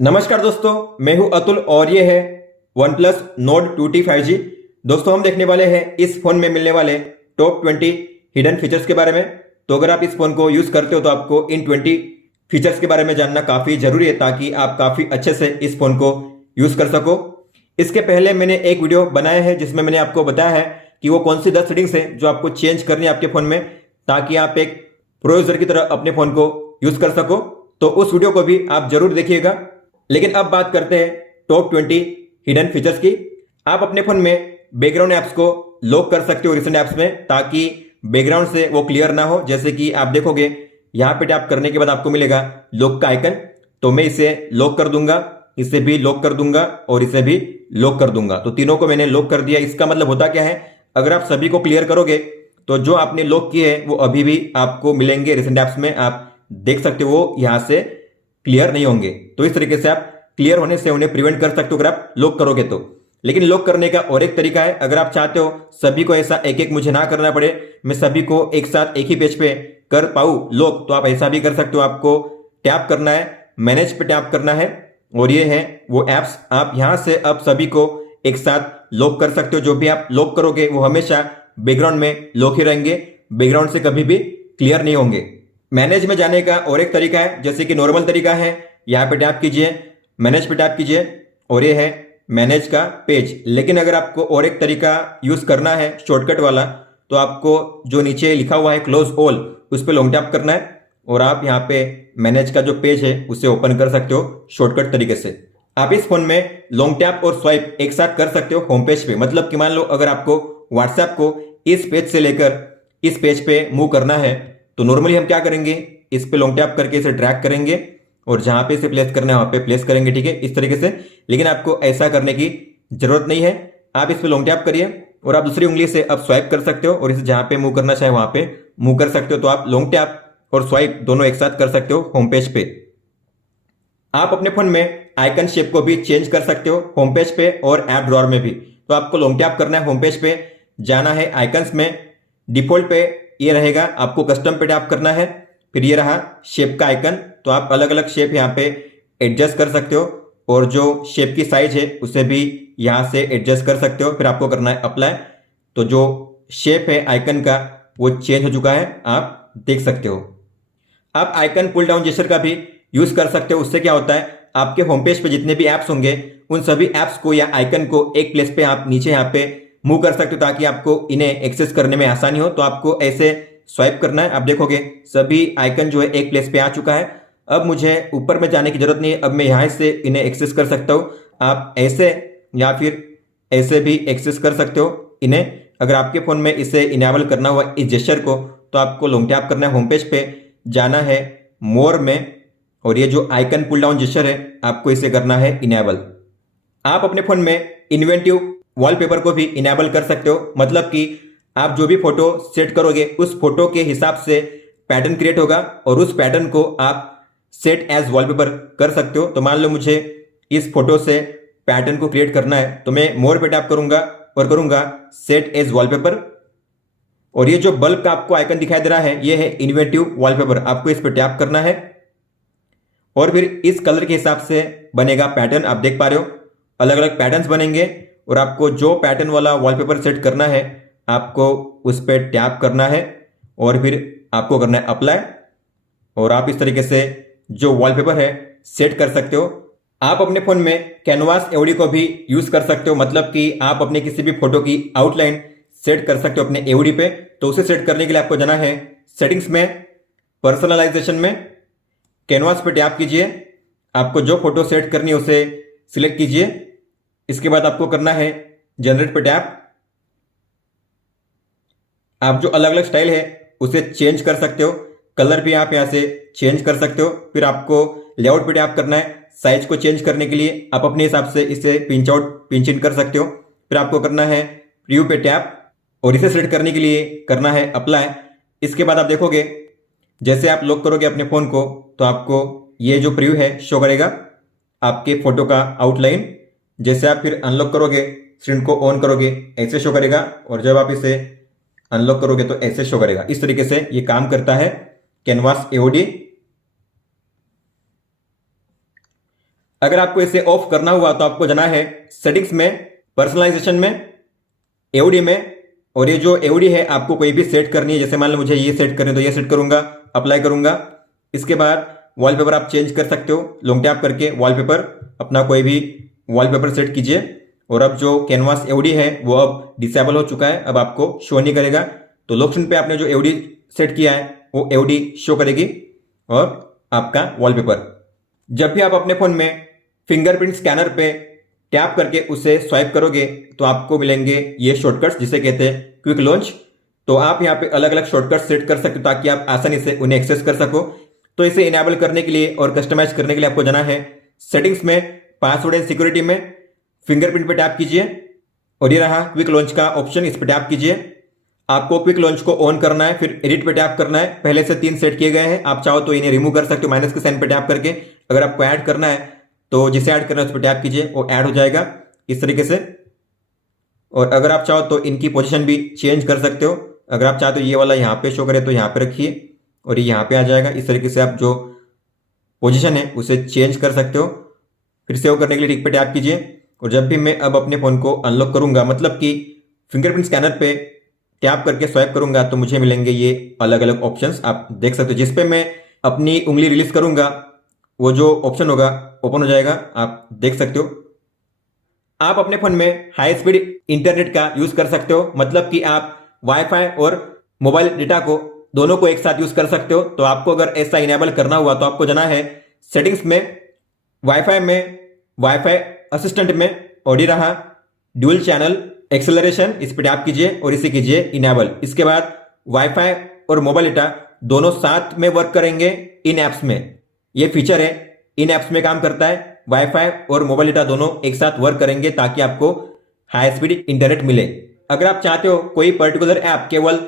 नमस्कार दोस्तों, मैं हूं अतुल और ये है OnePlus Nord 2T 5G। दोस्तों, हम देखने वाले हैं इस फोन में मिलने वाले टॉप 20 हिडन फीचर्स के बारे में। तो अगर आप इस फोन को यूज करते हो तो आपको इन 20 फीचर्स के बारे में जानना काफी जरूरी है ताकि आप काफी अच्छे से इस फोन को यूज कर सको। इसके पहले मैंने एक वीडियो बनाया है जिसमें मैंने आपको बताया है कि वो कौन सी 10 सेटिंग्स है जो आपको चेंज करनी है आपके फोन में ताकि आप एक प्रो यूजर की तरह अपने फोन को यूज कर सको। तो उस वीडियो को भी आप जरूर देखिएगा। लेकिन अब बात करते हैं टॉप 20 हिडन फीचर्स की। आप अपने फोन में बैकग्राउंड ऐप्स को लॉक कर सकते हो रिसेंट ऐप्स में ताकि बैकग्राउंड से वो क्लियर ना हो। जैसे कि आप देखोगे यहां पे टैप करने के बाद आपको मिलेगा लॉक का आइकन। तो मैं इसे लॉक कर दूंगा, इसे भी लॉक कर दूंगा और इसे भी लॉक कर दूंगा। तो तीनों को मैंने लॉक कर दिया। इसका मतलब होता क्या है, अगर आप सभी को क्लियर करोगे तो जो आपने लॉक किए हैं वो अभी भी आपको मिलेंगे रिसेंट ऐप्स में। आप देख सकते हो वो यहां से क्लियर नहीं होंगे। तो इस तरीके से आप क्लियर होने से उन्हें प्रिवेंट कर सकते हो अगर आप लॉक करोगे तो। लेकिन लॉक करने का और एक तरीका है, अगर आप चाहते हो सभी को ऐसा एक एक मुझे ना करना पड़े, मैं सभी को एक साथ एक ही पेज पे कर पाऊं लॉक, तो आप ऐसा भी कर सकते हो। आपको टैप करना है, मैनेज पे टैप करना है और ये है वो एप्स। आप यहां से अब सभी को एक साथ लॉक कर सकते हो। जो भी आप लॉक करोगे वो हमेशा बैकग्राउंड में लॉक ही रहेंगे, बैकग्राउंड से कभी भी क्लियर नहीं होंगे। मैनेज में जाने का और एक तरीका है, जैसे कि नॉर्मल तरीका है, यहां पे टैप कीजिए, मैनेज पे टैप कीजिए और ये है मैनेज का पेज। लेकिन अगर आपको और एक तरीका यूज करना है शॉर्टकट वाला, तो आपको जो नीचे लिखा हुआ है क्लोज ऑल, उस पर लॉन्ग टैप करना है और आप यहाँ पे मैनेज का जो पेज है उसे ओपन कर सकते हो शॉर्टकट तरीके से। आप इस फोन में लॉन्ग टैप और स्वाइप एक साथ कर सकते हो होम पेज पे। मतलब कि मान लो अगर आपको व्हाट्सएप को इस पेज से लेकर इस पेज पे मूव करना है तो नॉर्मली हम क्या करेंगे, इस पे लॉन्ग टैप करके इसे ड्रैग करेंगे और जहां पे इसे प्लेस करना है वहां पे प्लेस करेंगे, ठीक है, इस तरीके से। लेकिन आपको ऐसा करने की जरूरत नहीं है। आप इस पे लॉन्ग टैप करिए और आप दूसरी उंगली से अब स्वाइप कर सकते हो और इसे जहां पे मूव करना चाहे वहां पे मूव कर सकते हो। तो आप लॉन्ग टैप और स्वाइप दोनों एक साथ कर सकते हो होम पेज पे। आप अपने फोन में आइकन शेप को भी चेंज कर सकते हो होम पेज पे और ऐप ड्रॉअर में भी। तो आपको लॉन्ग टैप करना है, होम पेज पे जाना है, आइकन्स में डिफॉल्ट पे ये रहेगा, आपको कस्टम पे टैप करना है, फिर ये रहा शेप का आइकन। तो आप अलग अलग शेप यहाँ पे एडजस्ट कर सकते हो और जो शेप की साइज है उसे भी यहाँ से एडजस्ट कर सकते हो। फिर आपको करना है अप्लाई। तो जो शेप है आइकन का वो चेंज हो चुका है, आप देख सकते हो। आप आइकन पुल डाउन जेस्चर का भी यूज कर सकते हो। उससे क्या होता है, आपके होम पेज पे जितने भी एप्स होंगे उन सभी एप्स को या आइकन को एक प्लेस पे आप नीचे यहाँ पे मूव कर सकते हो ताकि आपको इन्हें एक्सेस करने में आसानी हो। तो आपको ऐसे स्वाइप करना है, आप देखोगे सभी आइकन जो है एक प्लेस पे आ चुका है। अब मुझे ऊपर में जाने की जरूरत नहीं है, अब मैं यहाँ से इन्हें एक्सेस कर सकता हूँ। आप ऐसे या फिर ऐसे भी एक्सेस कर सकते हो इन्हें। अगर आपके फोन में इसे इनेबल करना हुआ इस जेस्चर को, तो आपको लॉन्ग टैप करना है, होम पेज पे जाना है मोर में और ये जो आइकन पुल डाउन जेस्चर है आपको इसे करना है इनेबल। आप अपने फोन में इन्वेंटिव वॉलपेपर को भी इनेबल कर सकते हो। मतलब कि आप जो भी फोटो सेट करोगे उस फोटो के हिसाब से पैटर्न क्रिएट होगा और उस पैटर्न को आप सेट एज वॉलपेपर कर सकते हो। तो मान लो मुझे इस फोटो से पैटर्न को क्रिएट करना है तो मैं मोर पे टैप करूंगा और करूंगा सेट एज वॉलपेपर और ये जो बल्ब का आपको आइकन दिखाई दे रहा है ये है इन्वेंटिव वॉलपेपर। आपको इस पर टैप करना है और फिर इस कलर के हिसाब से बनेगा पैटर्न। आप देख पा रहे हो अलग अलग पैटर्न्स बनेंगे और आपको जो पैटर्न वाला वॉलपेपर सेट करना है आपको उस पर टैप करना है और फिर आपको करना है अप्लाई और आप इस तरीके से जो वॉलपेपर है सेट कर सकते हो। आप अपने फोन में कैनवास एओडी को भी यूज कर सकते हो। मतलब कि आप अपने किसी भी फोटो की आउटलाइन सेट कर सकते हो अपने एओडी पे। तो उसे सेट करने के लिए आपको जाना है सेटिंग्स में, पर्सनलाइजेशन में, कैनवास पे टैप कीजिए, आपको जो फोटो सेट करनी है उसे सिलेक्ट कीजिए। इसके बाद आपको करना है जनरेट पे टैप। आप जो अलग अलग स्टाइल है उसे चेंज कर सकते हो, कलर भी आप यहाँ से चेंज कर सकते हो। फिर आपको लेआउट पे टैप करना है, साइज को चेंज करने के लिए आप अपने हिसाब से इसे पिंच आउट पिंच इन कर सकते हो। फिर आपको करना है प्रीव्यू पे टैप और इसे सेलेक्ट करने के लिए करना है अप्लाई। इसके बाद आप देखोगे जैसे आप लॉक करोगे अपने फोन को तो आपको ये जो प्रीव्यू है शो करेगा आपके फोटो का आउटलाइन। जैसे आप फिर अनलॉक करोगे, स्क्रीन को ऑन करोगे, ऐसे शो करेगा और जब आप इसे अनलॉक करोगे तो ऐसे शो करेगा। इस तरीके से ये काम करता है कैनवास एओडी। अगर आपको इसे ऑफ करना हुआ तो आपको जाना है सेटिंग्स में, पर्सनलाइजेशन में, एओडी में, और ये जो एओडी है आपको कोई भी सेट करनी है। जैसे मान लो मुझे ये सेट करनी है तो ये सेट करूंगा, अप्लाई करूंगा। इसके बाद वॉलपेपर आप चेंज कर सकते हो, लॉन्ग टैप करके वॉलपेपर अपना कोई भी वॉलपेपर सेट कीजिए। और अब जो कैनवास एओडी है वो अब डिसेबल हो चुका है, अब आपको शो नहीं करेगा। तो लॉक स्क्रीन पे आपने जो एओडी सेट किया है वो एओडी शो करेगी और आपका वॉलपेपर। जब भी आप अपने फोन में फिंगरप्रिंट स्कैनर पे टैप करके उसे स्वाइप करोगे तो आपको मिलेंगे ये शॉर्टकट्स जिसे कहते हैं क्विक लॉन्च। तो आप यहाँ पे अलग अलग शॉर्टकट सेट कर सकते हो ताकि आप आसानी से उन्हें एक्सेस कर सको। तो इसे इनेबल करने के लिए और कस्टमाइज करने के लिए आपको जाना है सेटिंग्स में, पासवर्ड एंड सिक्योरिटी में, फिंगरप्रिंट पे टैप कीजिए और ये रहा क्विक लॉन्च का ऑप्शन, इस पे टैप कीजिए। आपको क्विक लॉन्च को ऑन करना है, फिर एडिट पे टैप करना है। पहले से 3 सेट किए गए हैं, आप चाहो तो इन्हें रिमूव कर सकते हो माइनस के साइन पे टैप करके। अगर आपको ऐड करना है तो जिसे ऐड करना है उस पर टैप कीजिए, वो ऐड हो जाएगा इस तरीके से। और अगर आप चाहो तो इनकी पोजीशन भी चेंज कर सकते हो। अगर आप चाहो तो ये वाला यहाँ पे शो करे तो यहाँ पे रखिए और ये यहाँ पे आ जाएगा। इस तरीके से आप जो पोजीशन है उसे चेंज कर सकते हो। फिर सेव करने के लिए टिक पे टैप कीजिए। और जब भी मैं अब अपने फोन को अनलॉक करूंगा, मतलब कि फिंगरप्रिंट स्कैनर पे टैप करके स्वाइप करूंगा, तो मुझे मिलेंगे ये अलग अलग ऑप्शंस, आप देख सकते हो। जिस पे मैं अपनी उंगली रिलीज करूंगा वो जो ऑप्शन होगा ओपन हो जाएगा, आप देख सकते हो। आप अपने फोन में हाई स्पीड इंटरनेट का यूज कर सकते हो, मतलब कि आप वाईफाई और मोबाइल डेटा को दोनों को एक साथ यूज कर सकते हो। तो आपको अगर ऐसा इनेबल करना हुआ तो आपको जाना है सेटिंग्स में, वाईफाई में, वाईफाई असिस्टेंट में, और ये रहा ड्यूल चैनल एक्सेलरेशन, इस पर टैप कीजिए और इसे कीजिए इनेबल। इसके बाद वाईफाई और मोबाइल डेटा दोनों साथ में वर्क करेंगे इन एप्स में। ये फीचर है, इन एप्स में काम करता है। वाईफाई और मोबाइल डेटा दोनों एक साथ वर्क करेंगे ताकि आपको हाई स्पीड इंटरनेट मिले। अगर आप चाहते हो कोई पर्टिकुलर ऐप केवल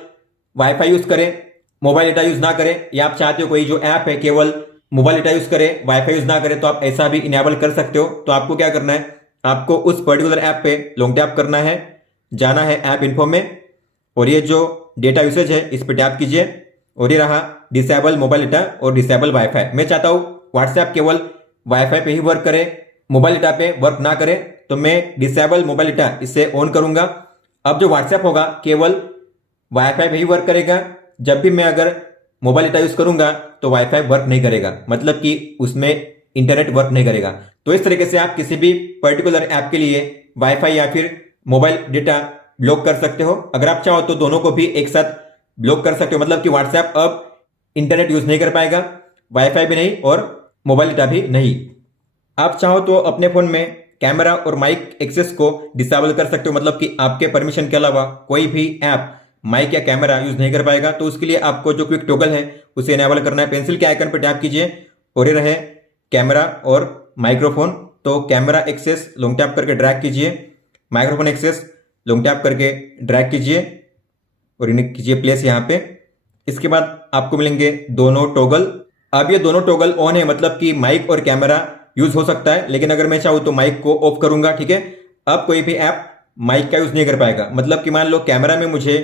वाईफाई यूज करे, मोबाइल डेटा यूज ना करे, या आप चाहते हो कोई जो ऐप है केवल मोबाइल डेटा यूज करे, वाईफाई यूज ना करे, तो आप ऐसा भी इनेबल कर सकते हो। तो आपको क्या करना है, आपको उस पर्टिकुलर ऐप पे लॉन्ग टैप करना है, जाना है ऐप इन्फो में, और ये जो डेटा यूसेज है इस पे टैप कीजिए और ये रहा डिसेबल मोबाइल डेटा और डिसेबल वाईफाई। मैं चाहता हूँ व्हाट्सएप केवल वाईफाई पे ही वर्क करे, मोबाइल डेटा पे वर्क ना करे, तो मैं डिसेबल मोबाइल डेटा इसे ऑन करूंगा। अब जो व्हाट्सएप होगा केवल वाईफाई पे ही वर्क करेगा। जब भी मैं अगर मोबाइल डेटा यूज करूंगा तो वाईफाई वर्क नहीं करेगा, मतलब कि उसमें इंटरनेट वर्क नहीं करेगा। तो इस तरीके से आप किसी भी पर्टिकुलर ऐप के लिए वाईफाई या फिर मोबाइल डेटा ब्लॉक कर सकते हो। अगर आप चाहो तो दोनों को भी एक साथ ब्लॉक कर सकते हो, मतलब कि व्हाट्सएप अब इंटरनेट यूज नहीं कर पाएगा, वाईफाई भी नहीं और मोबाइल डेटा भी नहीं। आप चाहो तो अपने फोन में कैमरा और माइक एक्सेस को डिसेबल कर सकते हो, मतलब कि आपके परमिशन के अलावा कोई भी ऐप माइक या कैमरा यूज नहीं कर पाएगा। तो उसके लिए आपको जो क्विक टॉगल है उसे इनेबल करना है। पेंसिल के आइकन पर टैप कीजिए और ये रहे कैमरा और माइक्रोफोन। तो कैमरा एक्सेस लॉन्ग टैप करके ड्रैग कीजिए, माइक्रोफोन एक्सेस लॉन्ग टैप करके ड्रैग कीजिए और इन्हें कीजिए प्लेस यहाँ पे। इसके बाद आपको मिलेंगे दोनों टॉगल। अब ये दोनों टॉगल ऑन है, मतलब कि माइक और कैमरा यूज हो सकता है, लेकिन अगर मैं चाहूँ तो माइक को ऑफ करूंगा, ठीक है। अब कोई भी ऐप माइक का यूज नहीं कर पाएगा, मतलब कि मान लो कैमरा में मुझे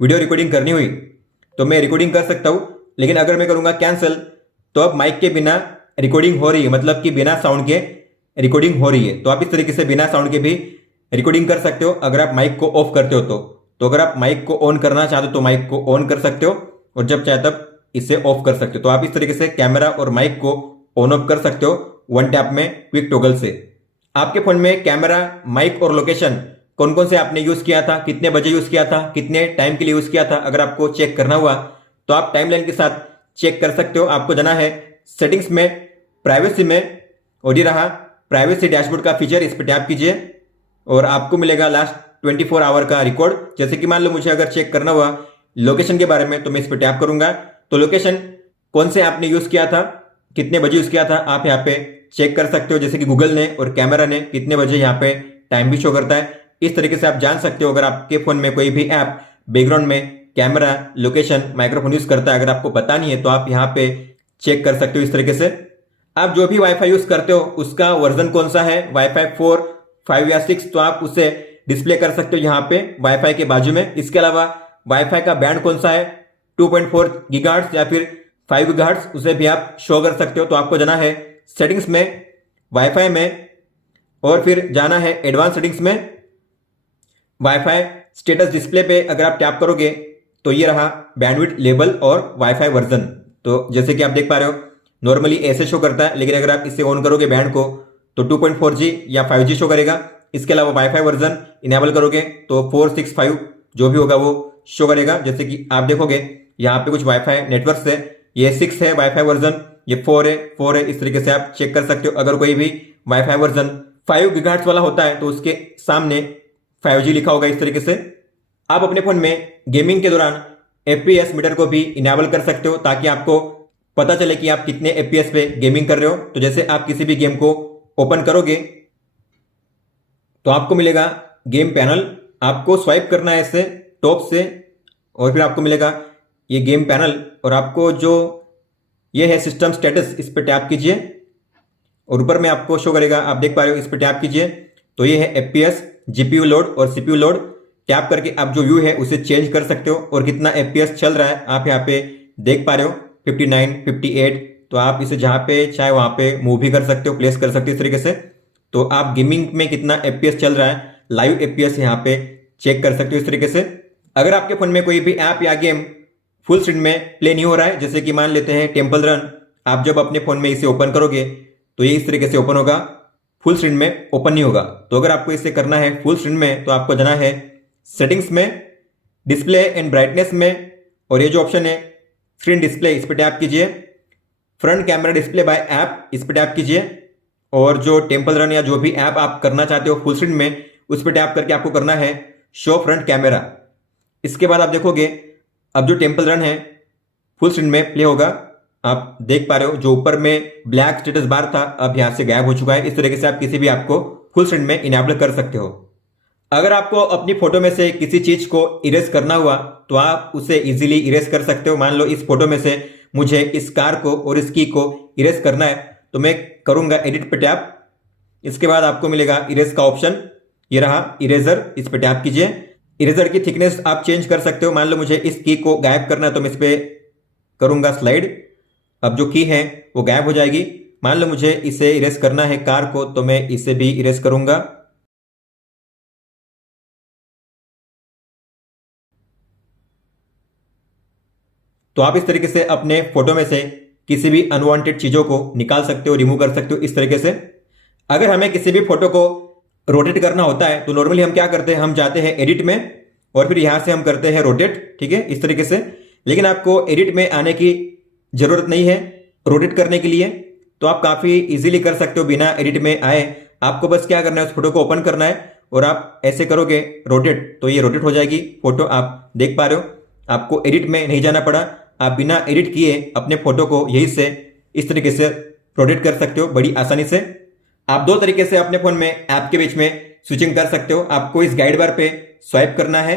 वीडियो रिकॉर्डिंग करनी हुई तो मैं रिकॉर्डिंग कर सकता हूँ, लेकिन अगर मैं करूंगा कैंसिल तो अब माइक के बिना रिकॉर्डिंग हो रही है, मतलब कि बिना साउंड के रिकॉर्डिंग हो रही है। तो आप इस तरीके से बिना साउंड के भी रिकॉर्डिंग कर सकते हो अगर आप माइक को ऑफ करते हो तो अगर आप माइक को ऑन करना चाहते हो तो माइक को ऑन कर सकते हो और जब चाहे तब इसे ऑफ कर सकते हो। तो आप इस तरीके से कैमरा और माइक को ऑन ऑफ कर सकते हो वन टैप में क्विक टॉगल से। आपके फोन में कैमरा, माइक और लोकेशन कौन कौन से आपने यूज किया था, कितने बजे यूज किया था, कितने टाइम के लिए यूज किया था, अगर आपको चेक करना हुआ तो आप टाइमलाइन के साथ चेक कर सकते हो। आपको जाना है सेटिंग्स में, प्राइवेसी में, और ये रहा प्राइवेसी डैशबोर्ड का फीचर, इस पर टैप कीजिए और आपको मिलेगा लास्ट 24 आवर का रिकॉर्ड। जैसे कि मान लो मुझे अगर चेक करना हुआ लोकेशन के बारे में तो मैं इस पर टैप करूंगा, तो लोकेशन कौन से आपने यूज किया था, कितने बजे यूज किया था, आप यहाँ पे चेक कर सकते हो। जैसे कि गूगल ने और कैमरा ने कितने बजे यहाँ पे टाइम भी शो करता है। इस तरीके से आप जान सकते हो अगर आपके फोन में कोई भी ऐप बैकग्राउंड में कैमरा, लोकेशन, माइक्रोफोन यूज करता है, अगर आपको पता नहीं है तो आप यहाँ पे चेक कर सकते हो इस तरीके से। आप जो भी वाईफाई यूज करते हो उसका वर्जन कौन सा है, वाईफाई 4, 5 या 6, तो आप उसे डिस्प्ले कर सकते हो यहाँ पे वाईफाई के बाजू में। इसके अलावा वाईफाई का बैंड कौन सा है, 2.4 गीगाहर्ट्ज या फिर 5 गीगाहर्ट्ज, उसे भी आप शो कर सकते हो। तो आपको जाना है सेटिंग्स में, वाईफाई में और फिर जाना है एडवांस सेटिंग्स में। वाईफाई स्टेटस डिस्प्ले पे अगर आप टैप करोगे तो ये रहा बैंडविड्थ लेवल और वाईफाई वर्जन। तो जैसे कि आप देख पा रहे हो नॉर्मली ऐसे शो करता है, लेकिन अगर आप इसे ऑन करोगे बैंड को तो 2.4G या 5G शो करेगा। इसके अलावा वाईफाई वर्जन इनेबल करोगे तो 465 जो भी होगा वो शो करेगा। जैसे कि आप देखोगे यहाँ पे कुछ वाईफाई नेटवर्क है, ये 6 है वाईफाई वर्जन, ये 4 है। इस तरीके से आप चेक कर सकते हो। अगर कोई भी वाईफाई वर्जन 5 गीगाहर्ट्ज वाला होता है तो उसके सामने 5G लिखा होगा इस तरीके से। आप अपने फोन में गेमिंग के दौरान FPS मीटर को भी इनेबल कर सकते हो ताकि आपको पता चले कि आप कितने FPS पे गेमिंग कर रहे हो। तो जैसे आप किसी भी गेम को ओपन करोगे तो आपको मिलेगा गेम पैनल, आपको स्वाइप करना है इससे टॉप से और फिर आपको मिलेगा ये गेम पैनल। और आपको जो ये है सिस्टम स्टेटस, इस पर टैप कीजिए और ऊपर में आपको शो करेगा, आप देख पा रहे हो, इस पर टैप कीजिए तो ये है FPS, GPU लोड और CPU लोड। टैप करके आप जो व्यू है उसे चेंज कर सकते हो और कितना FPS चल रहा है आप यहाँ पे देख पा रहे हो 59, 58। तो आप इसे जहाँ पे चाहे वहाँ पे मूव भी कर सकते हो, प्लेस कर सकते हो इस तरीके से। तो आप गेमिंग में कितना FPS चल रहा है, लाइव FPS यहाँ पे चेक कर सकते हो इस तरीके से। अगर आपके फोन में कोई भी ऐप या गेम फुल स्क्रीन में प्ले नहीं हो रहा है, जैसे कि मान लेते हैं टेम्पल रन, आप जब अपने फोन में इसे ओपन करोगे तो ये इस तरीके से ओपन होगा, फुल स्क्रीन में ओपन नहीं होगा। तो अगर आपको इसे करना है फुल स्क्रीन में तो आपको जाना है सेटिंग्स में, डिस्प्ले एंड ब्राइटनेस में, और ये जो ऑप्शन है स्क्रीन डिस्प्ले, इस पर टैप कीजिए। Front camera display by app, इस पर टैप कीजिए और जो टेम्पल रन या जो भी ऐप आप करना चाहते हो फुल स्क्रीन में उस पर टैप करके आपको करना है शो फ्रंट कैमरा। इसके बाद आप देखोगे अब जो टेम्पल रन है फुल स्क्रीन में प्ले होगा। आप देख पा रहे हो जो ऊपर में ब्लैक स्टेटस बार था अब यहां से गायब हो चुका है। इस तरीके से आप किसी भी ऐप को फुल स्क्रीन में इनेबल कर सकते हो। अगर आपको अपनी फोटो में से किसी चीज को इरेज करना हुआ तो आप उसे इजीली इरेज कर सकते हो। मान लो इस फोटो में से मुझे इस कार को और इस की को इरेज करना है तो मैं करूंगा एडिट पे टैप। इसके बाद आपको मिलेगा इरेज का ऑप्शन, ये रहा इरेजर, इस पे टैप कीजिए। इरेजर की थिकनेस आप चेंज कर सकते हो। मान लो मुझे इस की को गायब करना है तो मैं इस पे करूंगा स्लाइड, अब जो की है वो गायब हो जाएगी। मान लो मुझे इसे इरेज करना है कार को तो मैं इसे भी इरेज करूंगा। तो आप इस तरीके से अपने फोटो में से किसी भी अनवांटेड चीजों को निकाल सकते हो, रिमूव कर सकते हो इस तरीके से। अगर हमें किसी भी फोटो को रोटेट करना होता है तो नॉर्मली हम क्या करते हैं, हम जाते हैं एडिट में और फिर यहां से हम करते हैं रोटेट, ठीक है, इस तरीके से। लेकिन आपको एडिट में आने की जरूरत नहीं है रोटेट करने के लिए, तो आप काफी इजीली कर सकते हो बिना एडिट में आए। आपको बस क्या करना है, उस फोटो को ओपन करना है और आप ऐसे करोगे रोटेट तो ये रोटेट हो जाएगी फोटो। आप देख पा रहे हो आपको एडिट में नहीं जाना पड़ा, आप बिना एडिट किए अपने फोटो को यही से इस तरीके से रोटेट कर सकते हो बड़ी आसानी से। आप दो तरीके से अपने फोन में ऐप के बीच में स्विचिंग कर सकते हो। आपको इस गाइड बार पे स्वाइप करना है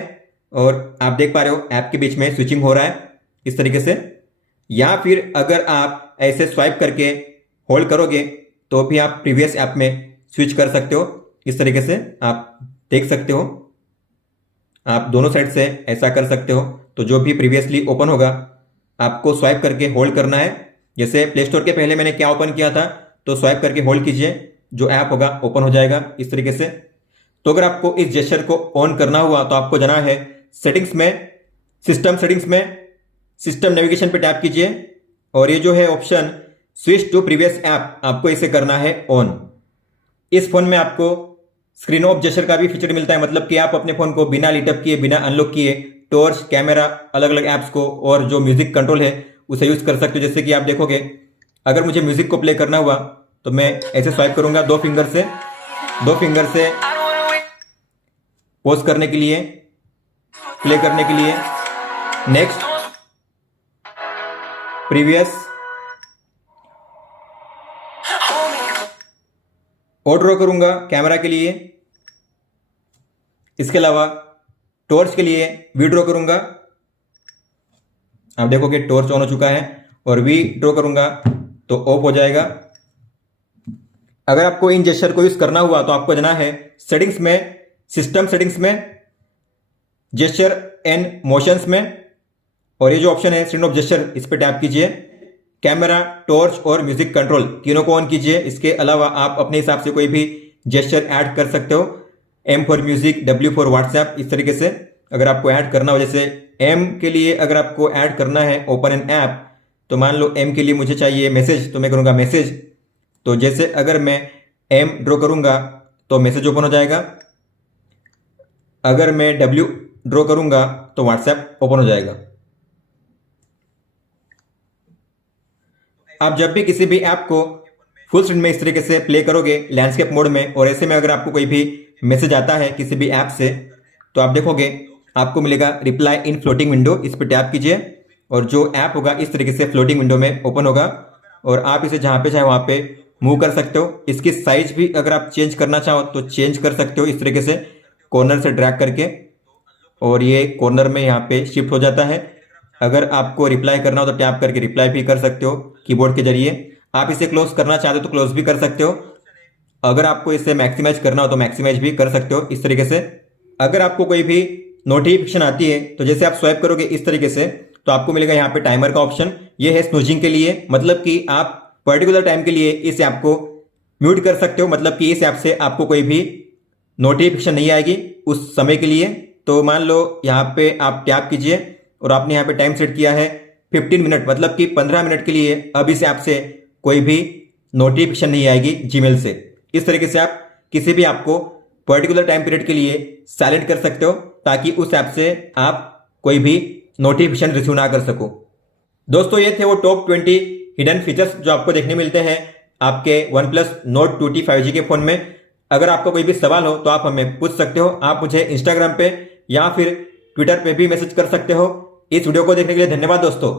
और आप देख पा रहे हो ऐप के बीच में स्विचिंग हो रहा है इस तरीके से। या फिर अगर आप ऐसे स्वाइप करके होल्ड करोगे तो भी आप प्रीवियस ऐप में स्विच कर सकते हो इस तरीके से। आप देख सकते हो आप दोनों साइड से ऐसा कर सकते हो। तो जो भी प्रीवियसली ओपन होगा आपको स्वाइप करके होल्ड करना है। जैसे प्ले स्टोर के पहले मैंने क्या ओपन किया था तो स्वाइप करके होल्ड कीजिए, जो ऐप होगा ओपन हो जाएगा इस तरीके से। तो अगर आपको इस जेस्चर को ऑन करना हुआ तो आपको जाना है सेटिंग्स में, सिस्टम सेटिंग्स में, सिस्टम नेविगेशन पे टैप कीजिए और ये जो है option switch to previous app, आपको इसे करना है ऑन। इस फोन में आपको स्क्रीन ऑफ जेस्चर का भी फीचर मिलता है, मतलब कि आप अपने फोन को बिना लीटअप किए, बिना अनलॉक किए टॉर्च, कैमरा, अलग अलग ऐप्स को और जो म्यूजिक कंट्रोल है उसे यूज कर सकते हो। जैसे कि आप देखोगे अगर मुझे म्यूजिक को प्ले करना हुआ तो मैं ऐसे स्वाइप करूंगा दो फिंगर से पॉज करने के लिए, प्ले करने के लिए, नेक्स्ट, प्रीवियस, और ड्रॉ करूंगा कैमरा के लिए। इसके अलावा टॉर्च के लिए वी ड्रॉ करूंगा, आप देखोगे टॉर्च ऑन हो चुका है, और वी ड्रॉ करूंगा तो ऑफ हो जाएगा। अगर आपको इन जेस्चर को यूज करना हुआ तो आपको जाना है सेटिंग्स में, सिस्टम सेटिंग्स में, जेस्चर एंड मोशंस में, और ये जो ऑप्शन है स्क्रीन ऑफ जेस्चर, इस पर टैप कीजिए। कैमरा, टॉर्च और म्यूजिक कंट्रोल तीनों को ऑन कीजिए। इसके अलावा आप अपने हिसाब से कोई भी जेस्चर ऐड कर सकते हो। M for music, W for WhatsApp, इस तरीके से अगर आपको ऐड करना हो, जैसे M के लिए अगर आपको ऐड करना है ओपन एन ऐप, तो मान लो M के लिए मुझे चाहिए मैसेज, तो मैं करूँगा मैसेज। तो जैसे अगर मैं M ड्रॉ करूँगा तो मैसेज ओपन हो जाएगा। अगर मैं W ड्रॉ करूँगा तो व्हाट्सएप ओपन हो जाएगा। आप जब भी किसी भी ऐप को फुल स्क्रीन में इस तरीके से प्ले करोगे लैंडस्केप मोड में, और ऐसे में अगर आपको कोई भी मैसेज आता है किसी भी ऐप से, तो आप देखोगे आपको मिलेगा रिप्लाई इन फ्लोटिंग विंडो। इस पर टैप कीजिए और जो ऐप होगा इस तरीके से फ्लोटिंग विंडो में ओपन होगा और आप इसे जहाँ पे चाहे वहाँ पे मूव कर सकते हो। इसकी साइज भी अगर आप चेंज करना चाहो तो चेंज कर सकते हो इस तरीके से कॉर्नर से ड्रैग करके, और ये कॉर्नर में यहाँ पे शिफ्ट हो जाता है। अगर आपको रिप्लाई करना हो तो टैप करके रिप्लाई भी कर सकते हो कीबोर्ड के जरिए। आप इसे क्लोज करना चाहते हो तो क्लोज भी कर सकते हो। अगर आपको इसे मैक्सिमाइज करना हो तो मैक्सिमाइज भी कर सकते हो इस तरीके से। अगर आपको कोई भी नोटिफिकेशन आती है तो जैसे आप स्वाइप करोगे इस तरीके से, तो आपको मिलेगा यहाँ पे टाइमर का ऑप्शन। ये है स्नूजिंग के लिए, मतलब कि आप पर्टिकुलर टाइम के लिए इस ऐप को म्यूट कर सकते हो, मतलब कि इस ऐप से आपको कोई भी नोटिफिकेशन नहीं आएगी उस समय के लिए। तो मान लो यहाँ पे आप टैप कीजिए और आपने यहाँ पे टाइम सेट किया है 15 मिनट, मतलब कि 15 मिनट के लिए अब इस ऐप से कोई भी नोटिफिकेशन नहीं आएगी जीमेल से। इस तरीके से आप किसी भी ऐप को पर्टिकुलर टाइम पीरियड के लिए साइलेंट कर सकते हो ताकि उस ऐप से आप कोई भी नोटिफिकेशन रिसीव ना कर सको। दोस्तों ये थे वो टॉप 20 हिडन फीचर्स जो आपको देखने मिलते हैं आपके OnePlus Nord 2T 5G के फोन में। अगर आपको कोई भी सवाल हो तो आप हमें पूछ सकते हो। आप मुझे इंस्टाग्राम पे या फिर ट्विटर पे भी मैसेज कर सकते हो। इस वीडियो को देखने के लिए धन्यवाद दोस्तों।